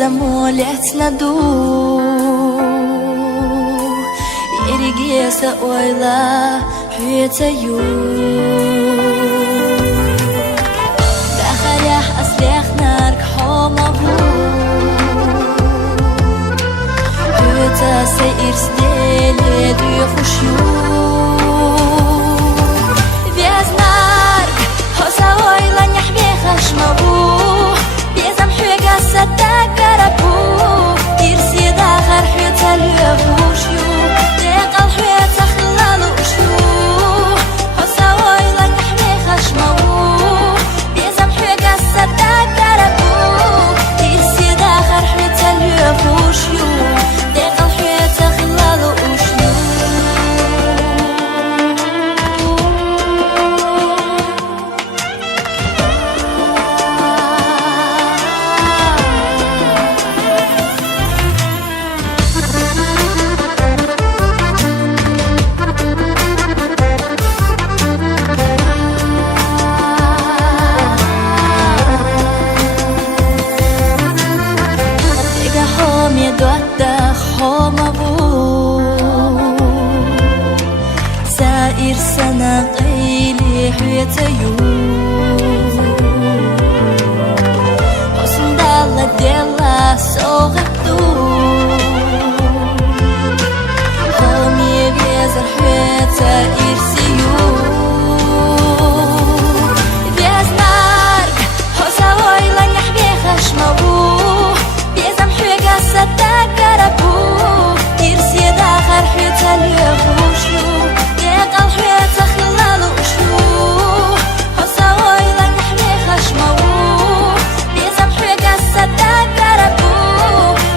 замолять наду Ерегеса ойла хветаю Дахарях аслех нарк хомаву Хвета ирсделе дюхушю Вязнарк хоса ойла няхбеха шмаву Безам хвега сатакарапу Ирси дахар хвета люхушю Декал хвета хлалу ушю Хоса ойла няхбеха шмаву Безам хвега сатакарапу Ирси дахар хвета люхушю Декал хвета хлалу ушю سائر سنة قيلي حيتيو حسن دالة ديلا سوغتو قومي بيزر حيتا إرسيو بيزنارك حسا ويلا نحبي خشمبو بيزم حيقا ستاكربو إرسي داخر حيتا ليخوشيو ديقال حيتا خلالو اشلو حسا ويلا نحبي خشمبو بيزم حيقا ستاكربو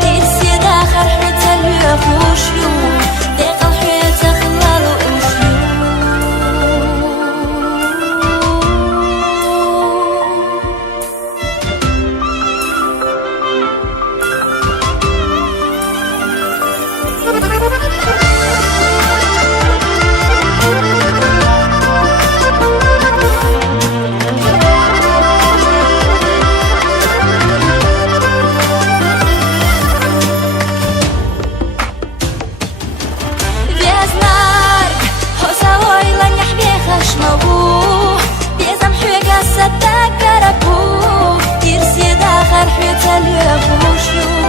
إرسي داخر حيتا ليخوشيو ديقال حيتا خلالو اشلو بيزم حيقا ستاكربو إرسي داخر حيتا ليخوشيو